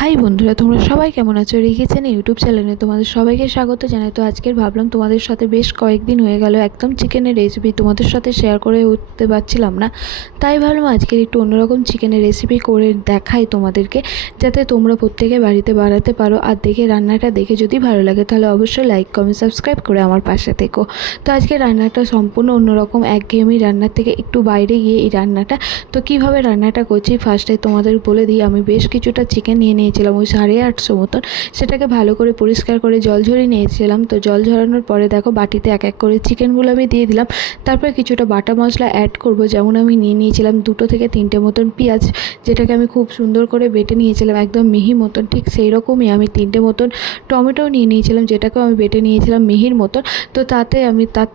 High বন্ধুরা, তোমরা সবাই কেমন আছো? রেখেছেন ইউটিউব চ্যানেলে তোমাদের সবাইকে স্বাগত জানাই। তো আজকের ভাবলাম তোমাদের সাথে বেশ কয়েকদিন হয়ে গেল একদম চিকেনের রেসিপি তোমাদের সাথে শেয়ার করে উঠতে পারছিলাম না, তাই ভাবলাম আজকের একটু অন্যরকম চিকেনের রেসিপি করে দেখাই তোমাদেরকে, যাতে তোমরা প্রত্যেকে বাড়িতে বানাতে পারো। আর দেখে রান্নাটা দেখে যদি ভালো লাগে তাহলে অবশ্যই লাইক কমেন্ট সাবস্ক্রাইব করে আমার পাশে থেকো। তো আজকে রান্নাটা সম্পূর্ণ অন্যরকম, একঘেয়েমি রান্নার থেকে একটু বাইরে গিয়ে এই রান্নাটা। তো কীভাবে রান্নাটা করছি ফার্স্টে তোমাদের বলে দিই। আমি বেশ কিছুটা চিকেন নিয়েছিলাম, ওই 850 মতন। সেটাকে ভালো করে পরিষ্কার করে জল ঝরিয়ে নিয়েছিলাম। তো জল ঝরানোর পরে দেখো বাটিতে এক এক করে চিকেনগুলো আমি দিয়ে দিলাম। তারপরে কিছুটা বাটা মশলা অ্যাড করব। যেমন আমি নিয়েছিলাম 2 থেকে 3টে মতন পেঁয়াজ, যেটাকে আমি খুব সুন্দর করে বেটে নিয়েছিলাম একদম মিহি মতন। ঠিক সেই রকমই আমি 3টে মতন টমেটো নিয়েছিলাম, যেটাকেও আমি বেটে নিয়েছিলাম মিহির মতন। তো তার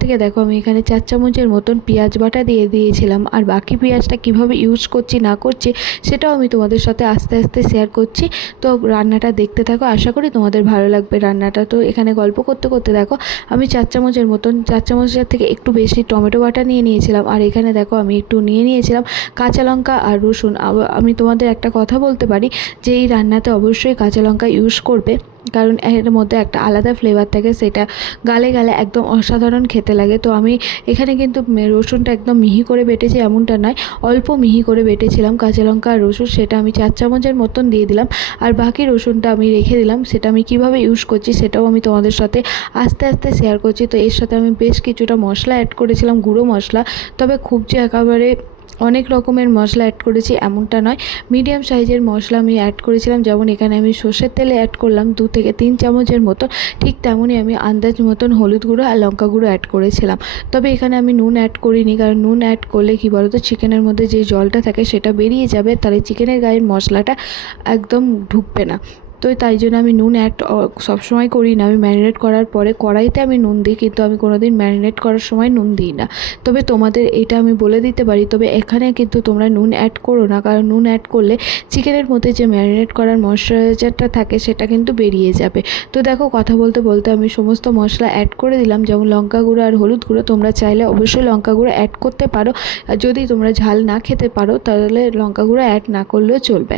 থেকে দেখো আমি এখানে 4 চামচের মতন পেঁয়াজ বাটা দিয়ে দিয়েছিলাম। আর বাকি পেঁয়াজটা কিভাবে ইউজ করছি না করছি সেটাও আমি তোমাদের সাথে আস্তে আস্তে শেয়ার করছি। তো রান্নাটা দেখতে থাকো, আশা করি তোমাদের ভালো লাগবে রান্নাটা। তো এখানে গল্প করতে করতে দেখো আমি 4 চামচের মতন, 4 চামচের থেকে একটু বেশি টমেটো বাটা নিয়েছিলাম। আর এখানে দেখো আমি একটু নিয়েছিলাম কাঁচা লঙ্কা আর রসুন। আমি তোমাদের একটা কথা বলতে পারি যে এই রান্নাতে অবশ্যই কাঁচা লঙ্কা ইউজ করবে, কারণ এর মধ্যে একটা আলাদা ফ্লেভার থাকে, সেটা গালে গালে একদম অসাধারণ খেতে লাগে। তো আমি এখানে কিন্তু রসুনটা একদম মিহি করে বেটেছি এমনটা নয়, অল্প মিহি করে বেটেছিলাম কাঁচা লঙ্কা আর রসুন। সেটা আমি 4 চামচের মতন দিয়ে দিলাম। আর বাকি রসুনটা আমি রেখে দিলাম, সেটা আমি কিভাবে ইউজ করছি সেটাও আমি তোমাদের সাথে আস্তে আস্তে শেয়ার করছি। তো এর সাথে আমি বেশ কিছুটা মশলা অ্যাড করেছিলাম, গুঁড়ো মশলা। তবে খুব যে একেবারে অনেক রকমের মশলা অ্যাড করেছি এমনটা নয়, মিডিয়াম সাইজের মশলা আমি অ্যাড করেছিলাম। যেমন এখানে আমি সর্ষের তেলে অ্যাড করলাম 2 থেকে 3 চামচের মতো। ঠিক তেমনই আমি আন্দাজ মতন হলুদ গুঁড়ো আর লঙ্কা গুঁড়ো অ্যাড করেছিলাম। তবে এখানে আমি নুন অ্যাড করিনি, কারণ নুন অ্যাড করলে কী বলতো, চিকেনের মধ্যে যে জলটা থাকে সেটা বেরিয়ে যাবে, তাহলে চিকেনের গায়ের মশলাটা একদম ঢুকবে না। তো তাই জন্য আমি নুন অ্যাড সবসময় করি না। আমি ম্যারিনেট করার পরে কড়াইতে আমি নুন দিই, কিন্তু আমি কোনো দিন ম্যারিনেট করার সময় নুন দিই না। তবে তোমাদের এটা আমি বলে দিতে পারি, তবে এখানে কিন্তু তোমরা নুন অ্যাড করো না, কারণ নুন অ্যাড করলে চিকেনের মধ্যে যে ম্যারিনেট করার ময়শ্চারাইজারটা থাকে সেটা কিন্তু বেরিয়ে যাবে। তো দেখো কথা বলতে বলতে আমি সমস্ত মশলা অ্যাড করে দিলাম, যেমন লঙ্কা গুঁড়ো আর হলুদ গুঁড়ো। তোমরা চাইলে অবশ্যই লঙ্কা গুঁড়ো অ্যাড করতে পারো, আর যদি তোমরা ঝাল না খেতে পারো তাহলে লঙ্কা গুঁড়ো অ্যাড না করলেও চলবে।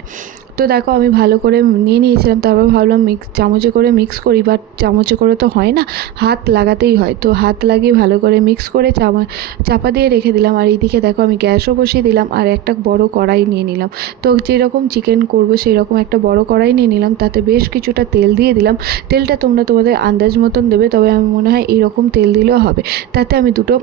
তো দেখো আমি ভালো করে নিয়েছিলাম। তারপর ভাবলাম চামচে করে মিক্স করি, বাট চামচে করে তো হয় না, হাত লাগাতেই হয়। তো হাত লাগিয়ে ভালো করে মিক্স করে চাপা দিয়ে রেখে দিলাম। আর এইদিকে দেখো আমি গ্যাসও বসিয়ে দিলাম, আর একটা বড় কড়াই নিয়ে নিলাম। তো যেরকম চিকেন করবো সেই রকম একটা বড় কড়াই নিয়ে নিলাম, তাতে বেশ কিছুটা তেল দিয়ে দিলাম। তেলটা তোমরা তোমাদের আন্দাজ মতন দেবে, তবে আমি মনে হয় এইরকম তেল দিলেও হবে। তাতে আমি 2টো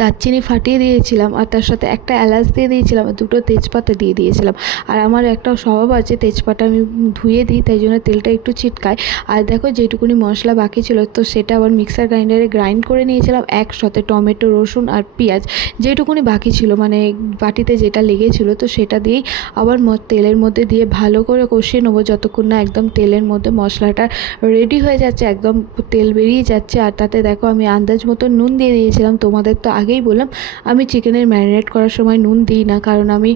দারচিনি ফাটিয়ে দিয়েছিলাম, আর তার সাথে একটা এলাচ দিয়ে দিয়েছিলাম, আর 2টো তেজপাতা দিয়ে দিয়েছিলাম। আর আমার একটা স্বভাব আছে, তেজপাতা আমি ধুয়ে দিই, তাই জন্য তেলটা একটু ছিটকায়। আর দেখো যেটুকুনি মশলা বাকি ছিল, তো সেটা আবার মিক্সার গ্রাইন্ডারে গ্রাইন্ড করে নিয়েছিলাম একসাথে। টমেটো, রসুন আর পেঁয়াজ যেটুকুনি বাকি ছিল, মানে বাটিতে যেটা লেগেছিলো, তো সেটা দিয়েই আবার তেলের মধ্যে দিয়ে ভালো করে কষিয়ে নেবো, যতক্ষণ না একদম তেলের মধ্যে মশলাটা রেডি হয়ে যাচ্ছে, একদম তেল বেরিয়ে যাচ্ছে। আর তাতে দেখো আমি আন্দাজ মতো নুন দিয়ে দিয়েছিলাম। তোমাদের তো আগেই বললাম আমি চিকেনের ম্যারিনেট করার সময় নুন দিই না, কারণ আমি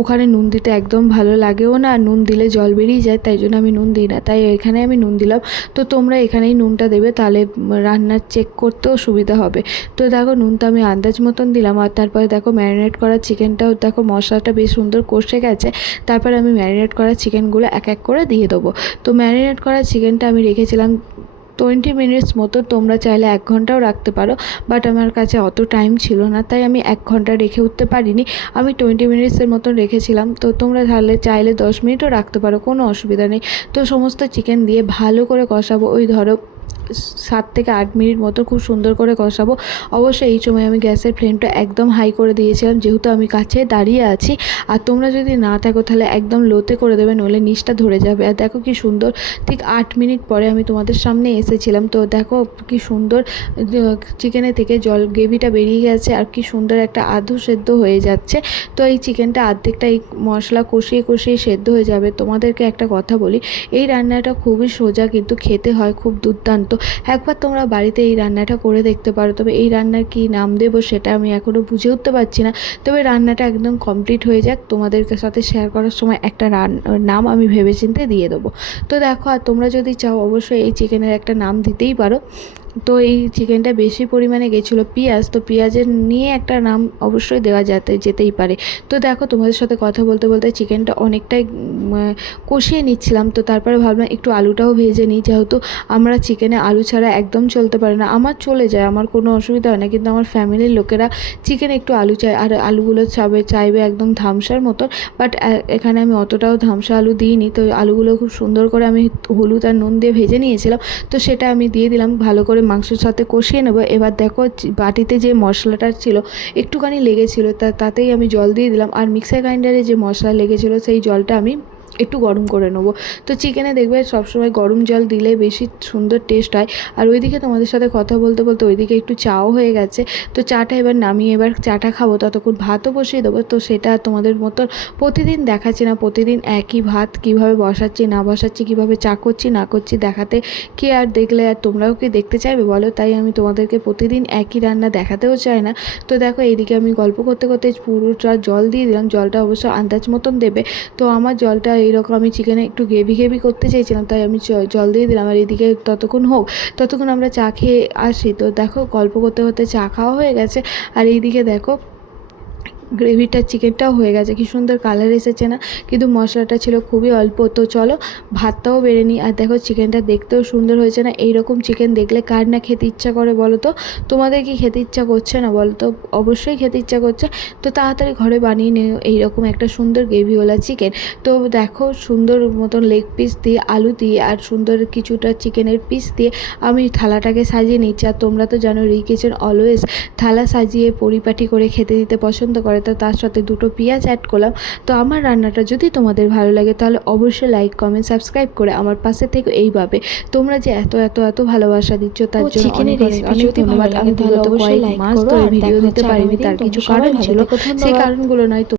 ওখানে নুন দিতে একদম ভালো লাগেও না, নুন দিলে জল বেরিয়ে যায়, তাই জন্য আমি নুন দিই না। তাই এখানে আমি নুন দিলাম। তো তোমরা এখানেই নুনটা দেবে, তাহলে রান্নার চেক করতেও সুবিধা হবে। তো দেখো নুনটা আমি আন্দাজ মতন দিলাম। আর তারপরে দেখো ম্যারিনেট করা চিকেনটাও দেখো মশলাটা বেশ সুন্দর কষে গেছে। তারপরে আমি ম্যারিনেট করা চিকেনগুলো এক এক করে দিয়ে দেবো। তো ম্যারিনেট করা চিকেনটা আমি রেখেছিলাম 20 মিনিটস মতো। তোমরা চাইলে 1 ঘন্টাও রাখতে পারো, বাট আমার কাছে অত টাইম ছিল না, তাই আমি 1 ঘন্টা রেখে উঠতে পারিনি। আমি 20 মিনিটসের মতন রেখেছিলাম। তো তোমরা তাহলে চাইলে 10 মিনিটও রাখতে পারো, কোনো অসুবিধা নেই। তো সমস্ত চিকেন দিয়ে ভালো করে কষাবো, ওই ধরো 7 থেকে 8 মিনিট মতো খুব সুন্দর করে কষাবো। অবশ্যই এই সময় আমি গ্যাসের ফ্লেমটা একদম হাই করে দিয়েছিলাম, যেহেতু আমি কাছে দাঁড়িয়ে আছি। আর তোমরা যদি না থাকো তাহলে একদম লোতে করে দেবে, নইলে নিচটা ধরে যাবে। আর দেখো কি সুন্দর, ঠিক 8 মিনিট পরে আমি তোমাদের সামনে এসেছিলাম। তো দেখো কি সুন্দর চিকেনের থেকে গ্রেভিটা বেরিয়ে গেছে, আর কি সুন্দর একটা আধো সেদ্ধ হয়ে যাচ্ছে। তো এই চিকেনটা অর্ধেকটা এই মশলা কষিয়ে কষিয়ে সেদ্ধ হয়ে যাবে। তোমাদেরকে একটা কথা বলি, এই রান্নাটা খুবই সোজা, কিন্তু খেতে হয় খুব দুর্দান্ত। একবার তোমরা বাড়িতে এই রান্নাটা করে দেখতে পারো। তবে এই রান্নার কি নাম দেবো সেটা আমি এখনও বুঝে উঠতে পারছি না। তবে রান্নাটা একদম কমপ্লিট হয়ে যাক, তোমাদের সাথে শেয়ার করার সময় একটা নাম আমি ভেবেচিন্তে দিয়ে দেবো। তো দেখো, আর তোমরা যদি চাও অবশ্যই এই চিকেনের একটা নাম দিতেই পারো। তো এই চিকেনটা বেশি পরিমাণে গেছিলো পেঁয়াজ, তো পেঁয়াজের নিয়ে একটা নাম অবশ্যই দেওয়া যেতেই পারে। তো দেখো তোমাদের সাথে কথা বলতে বলতে চিকেনটা অনেকটাই কষিয়ে নিচ্ছিলাম। তো তারপরে ভাবলাম একটু আলুটাও ভেজে নিই, যেহেতু আমরা চিকেনে আলু ছাড়া একদম চলতে পারে না। আমার চলে যায়, আমার কোনো অসুবিধা হয় না, কিন্তু আমার ফ্যামিলির লোকেরা চিকেনে একটু আলু চায়, আর আলুগুলো চাইবে একদম ধামসার মতন। বাট এখানে আমি অতটাও ধামসা আলু দিইনি। তো আলুগুলো খুব সুন্দর করে আমি হলুদ আর নুন দিয়ে ভেজে নিয়েছিলাম, তো সেটা আমি দিয়ে দিলাম, ভালো করে মাংসের সাথে কষিয়ে নেব। এবার দেখো বাটিতে যে মশলাটা ছিল একটুখানি লেগেছিলো, তাতেই আমি জল দিয়ে দিলাম, আর মিক্সার গ্রাইন্ডারে যে মশলা লেগেছিলো সেই জলটা আমি একটু গরম করে নেবো। তো চিকেনে দেখবে সবসময় গরম জল দিলে বেশি সুন্দর টেস্ট হয়। আর ওইদিকে তোমাদের সাথে কথা বলতে বলতে ওইদিকে একটু চাও হয়ে গেছে। তো চাটা এবার নামিয়ে এবার চাটা খাবো, ততক্ষণ ভাতও বসিয়ে দেবো। তো সেটা তোমাদের মতো প্রতিদিন দেখাচ্ছি না, প্রতিদিন একই ভাত কীভাবে বসাচ্ছি না বসাচ্ছি, কীভাবে চা করছি না করছি দেখাতে কি আর দেখলে আর তোমরাও কি দেখতে চাইবে বলো? তাই আমি তোমাদেরকে প্রতিদিন একই রান্না দেখাতেও চাই না। তো দেখো এইদিকে আমি গল্প করতে করতে পুরোটা জল দিয়ে দিলাম। জলটা অবশ্য আন্দাজ মতন দেবে। তো আমার জলটা এইরকম, আমি চিকেনে একটু গ্রেভি করতে চাইছিলাম, তাই আমি জল দিয়ে দিলাম। আর এদিকে ততক্ষণ আমরা চা খেয়ে আসি। তো দেখো গল্প করতে করতে চা খাওয়া হয়ে গেছে, আর এইদিকে দেখো গ্রেভিটা চিকেনটাও হয়ে গেছে, কি সুন্দর কালার এসেছে না? কিন্তু মশলাটা ছিল খুবই অল্প। তো চলো ভাতটাও বেড়ে নিই। আর দেখো চিকেনটা দেখতেও সুন্দর হয়েছে না? এইরকম চিকেন দেখলে কার না খেতে ইচ্ছা করে বলো তো? তোমাদের কি খেতে ইচ্ছা করছে না বলো তো? অবশ্যই খেতে ইচ্ছা করছে। তো তাড়াতাড়ি ঘরে বানিয়ে নিও এইরকম একটা সুন্দর গ্রেভিওয়ালা চিকেন। তো দেখো সুন্দর মতন লেগ পিস দিয়ে, আলু দিয়ে, আর সুন্দর কিছুটা চিকেনের পিস দিয়ে আমি থালাটাকে সাজিয়ে নিচ্ছি। আর তোমরা তো জানো রি কিচেন অলওয়েজ থালা সাজিয়ে পরিপাটি করে খেতে দিতে পছন্দ করে। তো তার সাথে দুটো পেঁয়াজ অ্যাড করলাম। তো আমার রান্নাটা যদি তোমাদের ভালো লাগে তাহলে অবশ্যই লাইক কমেন্ট সাবস্ক্রাইব করে আমার পাশে থেকে। এইভাবে তোমরা যে এত ভালোবাসা দিচ্ছ তার জন্য অনেক অনেক ধন্যবাদ। আমি বিগত কয়েক মাস ধরে ভিডিও দিতে পারিনি, তার কিছু কারণ ছিল, সেই কারণগুলো নয় তো